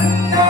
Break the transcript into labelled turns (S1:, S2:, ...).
S1: Música